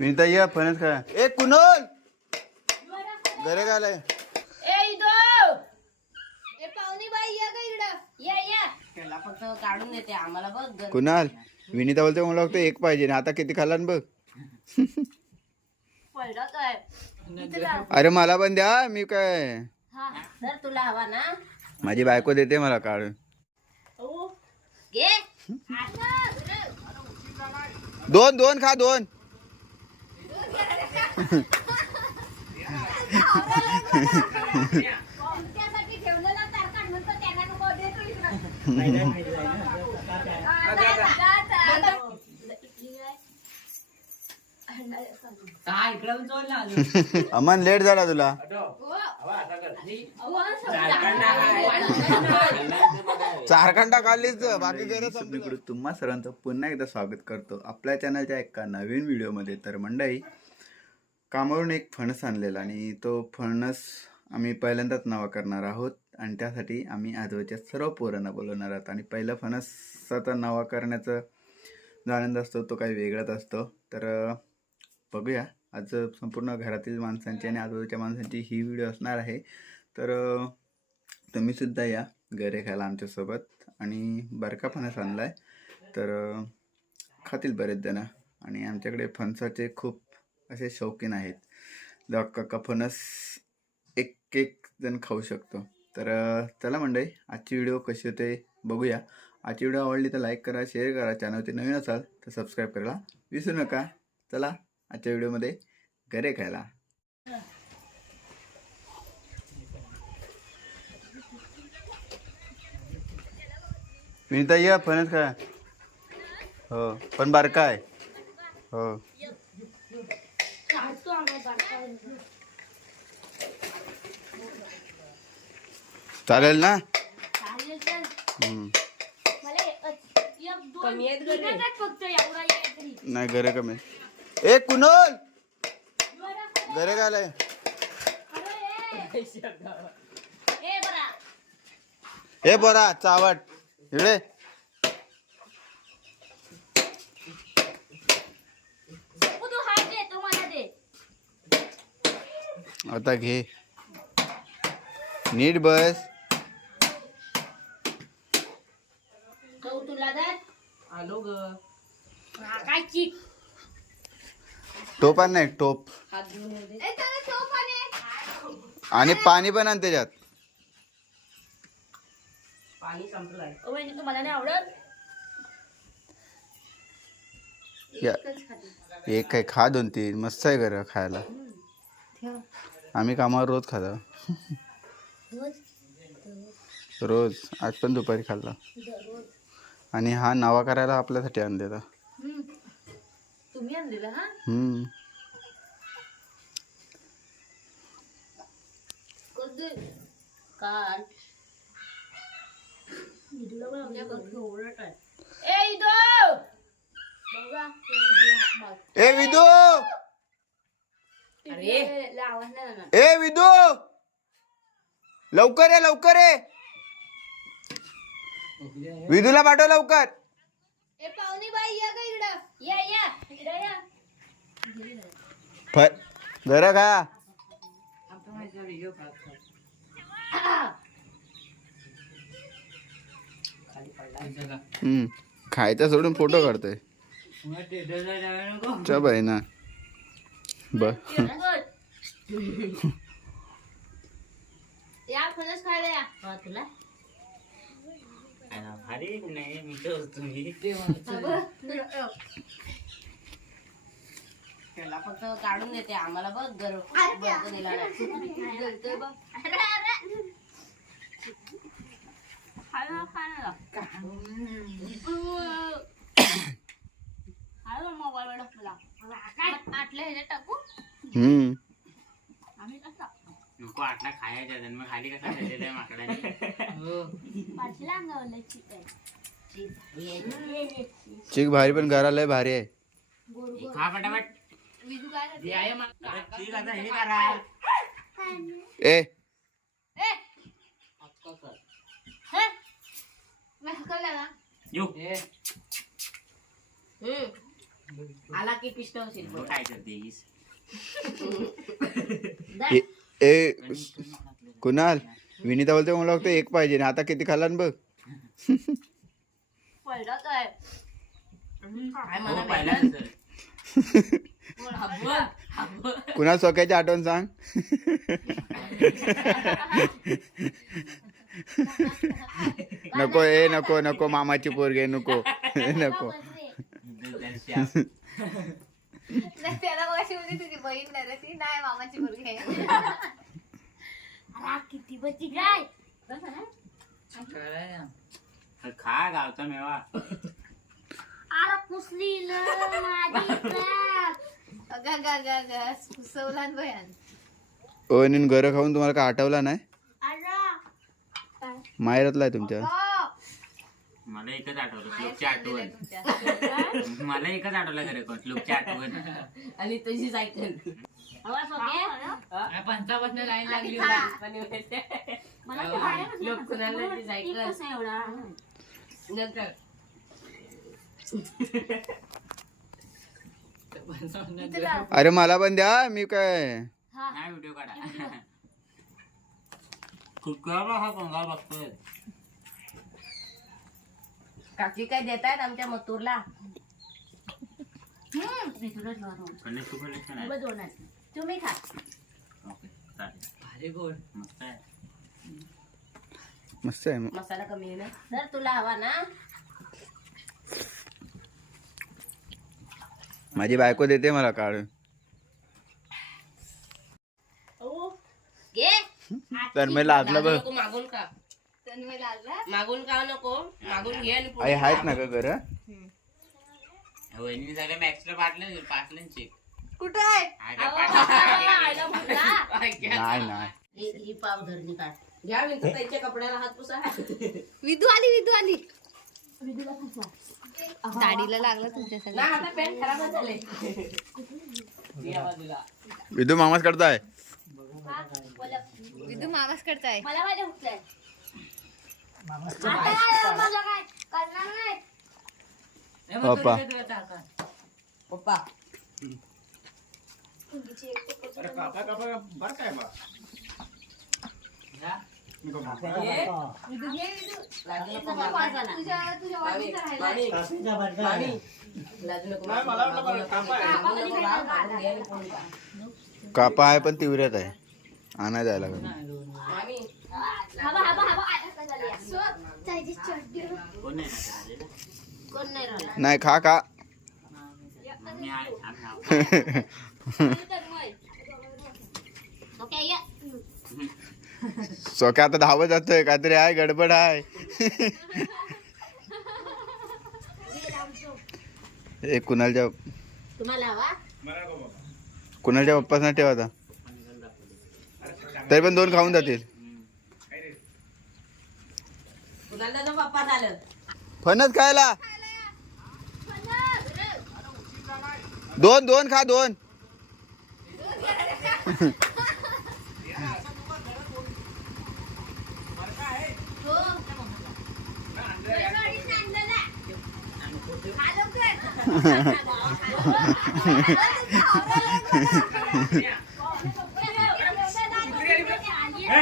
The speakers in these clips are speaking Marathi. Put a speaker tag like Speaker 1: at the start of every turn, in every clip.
Speaker 1: विनीता ये फणस खा. ए कुनल! घरे काय
Speaker 2: ए इदो!
Speaker 3: ए पाहुणी बाई या का इकडं.
Speaker 2: या या. त्याला फक्त काढून देते आम्हाला बघ
Speaker 1: कुणाल विनीता बोलते मला वाटतं एक पाहिजे आणि आता किती खाल्ला न बघ.
Speaker 2: पडलं काय? इथं लाव.
Speaker 1: अरे मला पण द्या मी काय?
Speaker 2: हा. तर तुला हवा ना.
Speaker 1: माझी बायको देते मला काढून.
Speaker 2: हो. घे.
Speaker 1: दोन दोन खा दोन
Speaker 3: त्यासाठी ठेवलं ना तारखा नंतर त्यांना नको देतो इकडं. हा, जा, जा, जा, जा.
Speaker 1: अमन लेट झाला तुला. चार घंटा खाल्लीच बाकी गैर तुम्हा सर्वांचं पुन्हा एकदा स्वागत करतो आपल्या चॅनलच्या एका नवीन व्हिडिओमध्ये तर मंडई कामावरून एक फणस आणलेला आणि तो फणस आम्ही पहिल्यांदाच नावा करणार आहोत आणि त्यासाठी आम्ही आजोबाच्या सर्व पोरांना बोलवणार आहोत. आणि पहिलं फणसाचा नावा करण्याचा जो आनंद असतो तो काही वेगळाच असतो. तर बघूया. आज संपूर्ण घरातील माणसांची आणि आजूबाजूच्या माणसांची ही व्हिडिओ असणार आहे. तर तुम्हीसुद्धा या घरे खायला आमच्यासोबत. आणि बारका फणस आणला आहे तर खातील बरेच जणं. आणि आमच्याकडे फणसाचे खूप असे शौकीन आहेत. जो अख्खा फणस एक एक जण खाऊ शकतो. तर चला मंडळी आजची व्हिडिओ कशी होते बघूया. आजची व्हिडिओ आवडली तर लाईक करा शेअर करा. चॅनलवरती नवीन असाल तर सबस्क्राईब करायला विसरू नका. चला आजच्या व्हिडिओमध्ये घरे खायला. विनिता या फणस खा. हो पण बारका आहे. हो. चालेल ना? हम्म.
Speaker 2: कमी आहेत गं रे.
Speaker 3: फक्त एवढा ये तरी.
Speaker 1: नाही घरे कमी ए कुनल घरे
Speaker 2: ए बरा.
Speaker 1: ए बरा चावट. इकडे
Speaker 3: बघू तू हात दे तू मला दे
Speaker 1: आता घे. नीट बस.
Speaker 2: खाऊ तुला दर
Speaker 4: आलो ग.
Speaker 2: हा काय चिक?
Speaker 1: टोप आण नाही टोप.
Speaker 2: हात घेऊन येऊ दे.
Speaker 1: आणि पाणी पण आण त्याच्यात.
Speaker 4: पाणी संपलंय.
Speaker 2: ओ म्हणजे तुम्हाला नाही आवडत?
Speaker 1: या. एक काय खा दोन तीन. मस्त आहे घर खायला. आम्ही कामावर रोज खातो. रोज. आज पण दुपारी खाल्ला. आणि हा नवा करायला आपल्यासाठी आणलेला.
Speaker 2: ए
Speaker 1: विदू!
Speaker 2: अरे.
Speaker 1: ए विदू! लवकर ये लवकर ये. विदूला पाठव लवकर.
Speaker 3: ए पाहुणी बाई या का इकडं.
Speaker 2: या या. इकडे या.
Speaker 1: फ घर खा.
Speaker 4: आता माझा व्हिडिओ काढतो खाली पडला
Speaker 1: हम्म खायचा सोडून फोटो काढतोय.
Speaker 4: मग टेडरला जाऊ नको.
Speaker 1: च बाई ना. बर.
Speaker 3: या फणस खायला या.
Speaker 2: तुला?
Speaker 4: अरे नाही? मी तर तुम्ही
Speaker 2: त्याला फक्त काढून देते. आम्हाला बघ गरम बर्फ दिला बघ. खायला खायला खायला मोबाईल वेळ आटल्या ह्याच्यात टाकू?
Speaker 1: हम्म.
Speaker 2: आम्ही कसा
Speaker 4: नको आटला खायच्या जन्म खाली कसा ठेवलेला आहे माकडाने.
Speaker 3: पाठीला अंगावलं चिकन.
Speaker 1: चिक भारी पण घरा लय भारी आहे.
Speaker 4: खा पटापट.
Speaker 3: विजू काय करते?
Speaker 4: हे आहे मग. अरे ठीक आता हे करा.
Speaker 1: ए.
Speaker 3: हे. नाही
Speaker 4: येऊ
Speaker 2: हम्म आला की पिष्ट होशील.
Speaker 4: मग काय करतेस
Speaker 1: ए ए, कुणाल विनीता बोलते मला वाटतं एक पाहिजे आणि आता किती खाल्ला न बघ.
Speaker 2: पहिलं काय काय
Speaker 4: हो
Speaker 2: म्हणा
Speaker 4: पहिला
Speaker 1: कुणाल सोक्याची आठवण सांग. नको ए नको नको मामाची पोरगे नको. नको
Speaker 3: नाही, त्याला तुझी बहीण नाही रे ती नाही मामाची मुलगी आहे. किती बच्ची काय
Speaker 4: खा गावचा मेवा.
Speaker 3: अरे पुसली अगं ग ग ग पुसवला बयान.
Speaker 1: ओ आणि घर खाऊन तुम्हाला काय आठवला नाही? माहेरातला आहे तुमच्या.
Speaker 4: मला एकच आठवलं श्लोकची आठवण. मला एकच आठवलं खरं कोण श्लोकची आठवण.
Speaker 2: आणि तुझी सायकल पंचावन्न लाईन लागली लोक कुणाला ती सायकल नंतर.
Speaker 1: अरे मला पण द्या मी काय?
Speaker 4: नाही व्हिडिओ काढा. कुकर हा कोंगाल बघतोय.
Speaker 2: काकी काय देतायत आमच्या मथुरला?
Speaker 4: खंडेश तू खंडेश का नाही
Speaker 3: तुम्ही खा.
Speaker 4: ओके चालेल. मस्त आहे.
Speaker 1: मस्त आहे मग.
Speaker 2: मसाला कमी आहे ना? तर तुला हवा ना?
Speaker 1: माझी बायको देते मला काढून.
Speaker 2: घे.
Speaker 1: तर मी लादलं बघ.
Speaker 2: मागून का
Speaker 3: लागला
Speaker 2: मागून का नको? मागून घे आणि
Speaker 1: आई आहेत ना ग घर
Speaker 4: वहिनी मॅक्सला पाटलं
Speaker 3: कुठं आहे.
Speaker 1: नाही नाही.
Speaker 2: ही पाव घ्या मी तर त्यांच्या कपड्याला हात पुसा.
Speaker 3: विधू आली विधू आली. दाढीला लागला तुमच्या
Speaker 2: आता पॅन्ट झाले.
Speaker 1: विदू मामाच करताय
Speaker 3: विधू मामाच करताय
Speaker 5: मला
Speaker 1: पप्पा. कापा आहे पण तीव्रत आहे. आणा जायला लागेल.
Speaker 2: मामी,
Speaker 5: हवा हवा हवा आता झाली त्याची चड्डी
Speaker 4: कोण नाही
Speaker 2: राहिला
Speaker 1: नाही खा खा.
Speaker 4: मी आहे छान नाव
Speaker 5: ओके या
Speaker 1: सोक्या आता धावत जातोय काहीतरी आहे गडबड आहे. एक कुणालच्या
Speaker 2: तुम्हाला हवा
Speaker 1: कुणालच्या पप्पाच ठेवा आता. तरी पण दोन खाऊन जातील.
Speaker 2: पप्पा झालं.
Speaker 1: फणस खायला. दोन दोन खा दोन.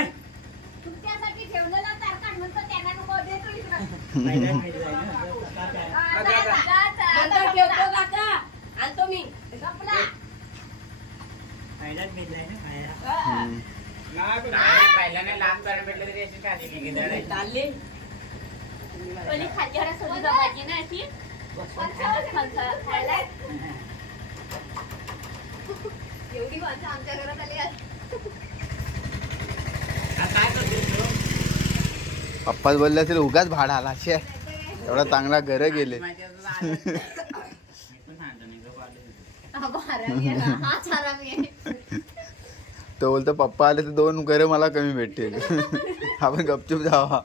Speaker 4: पहिल्याने लांब करायला भेटलं तरी अशी खाली की गिधाड
Speaker 2: चालले
Speaker 5: पहिली खाली हरा सोडी जमायची ना अशी खायला
Speaker 3: एवढी माणसं आमच्या घरात आली
Speaker 4: काय
Speaker 1: पप्पाच बोलले असेल उगाच भाडा आला शे एवढा चांगला घर गेले. तो बोलतो पप्पा आले तर दोन घर मला कमी भेटतील आपण गपचूप जावा.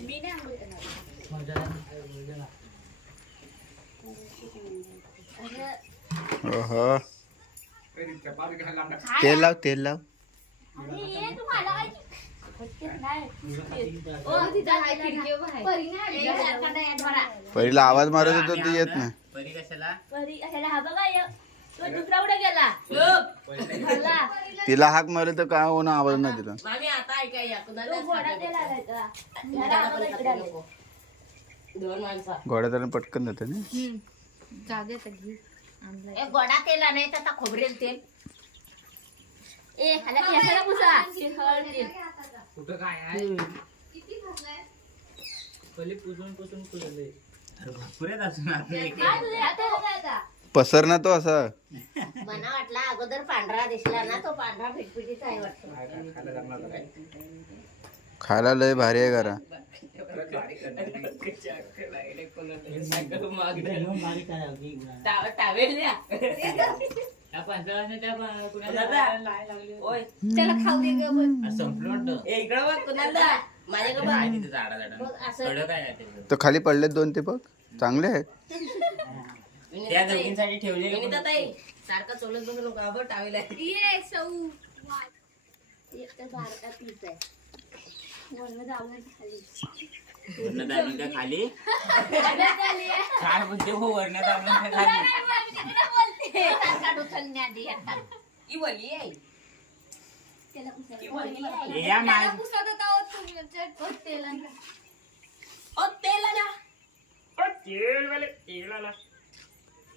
Speaker 5: मी.
Speaker 1: ओहो. तेल लाव तेल लाव.
Speaker 3: परीला
Speaker 1: पहिला आवाज मारत होतो ती येत नाही.
Speaker 4: परी कशाला
Speaker 1: तिला हाक मारली तर काय होणं आवाज नाही तिला घोड्या त्याला पटकन जाते ना.
Speaker 3: ए, गोडा तेल आणायचं आता खोबरेल तेल.
Speaker 5: ए ह्याला ह्याला पुसा. ते हळद तेल.
Speaker 6: कुठं काय आहे? पहिले पुसून पुसून पुसले
Speaker 4: असून
Speaker 5: बघा आता.
Speaker 1: पसर ना तो असा.
Speaker 3: मना वाटला अगोदर पांढरा दिसला ना तो पांढरा फिटफिटीचा आहे वाटतो.
Speaker 1: खायला लय भारी आहे घरा
Speaker 3: त्याला खाऊ दे ग बघ.
Speaker 2: बघ कुणाला माझ्याकडे बघ
Speaker 3: बघ असं
Speaker 4: त्याचं.
Speaker 1: तर खाली पडलेत दोन ते बघ चांगले आहेत
Speaker 4: त्या दोघींसाठी ठेवले
Speaker 2: विनीता ताई सारखं चोलत बसू नको अबो टावेल आहे
Speaker 5: ये सौ एक तर बारका पीस आहे खाली.
Speaker 4: काय म्हणते हो खाली
Speaker 3: आता.
Speaker 2: ही वली आहे
Speaker 5: त्याला पुसा.
Speaker 2: ही वली आहे
Speaker 4: हे या
Speaker 5: त्याला
Speaker 4: मा-
Speaker 5: पुसत होता हो तुम्ही. चट, ओ, तेलानं.
Speaker 2: ओ तेल आला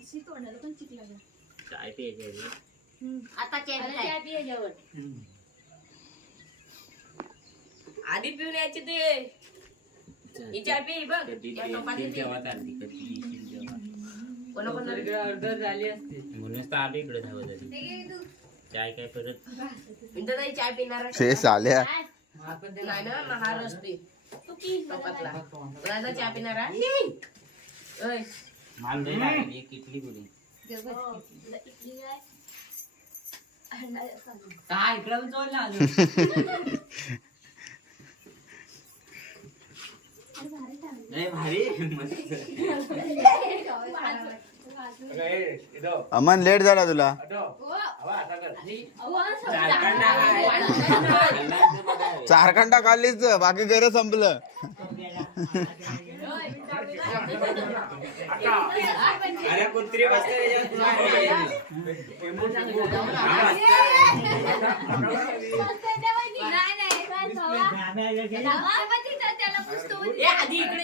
Speaker 5: अशी तोंडाला पण चिक लागला.
Speaker 4: काय ते याच्यावर?
Speaker 3: आता चेन
Speaker 5: मला
Speaker 3: काय
Speaker 5: चहा पी याच्यावर.
Speaker 2: आधी पिऊन यायची ते. पी बघ. या
Speaker 4: कधी येशील
Speaker 6: इकडे ऑर्डर झाली असते.
Speaker 4: म्हणूनच तर आलो इकडे धावत आली. काय काय परत?
Speaker 2: चहा पिणार आहे?
Speaker 6: आपण
Speaker 2: नाही ना
Speaker 5: पी.
Speaker 2: टोपातला. चहा पिणार आहे? ओय.
Speaker 4: माल लय लागली, एक किटली पुरी.
Speaker 5: तुला इडली काय?
Speaker 6: इकडे पण ना अजून
Speaker 4: लय भारी मस्त
Speaker 1: अमन लेट झाला तुला
Speaker 4: झारखंड आहे. खाल्ला तर बघा.
Speaker 1: चार खंडा खाल्लीच बाकी घर संपलं
Speaker 4: अरे कुत्री बसते
Speaker 5: नाही, नाही,
Speaker 2: आधी इकडे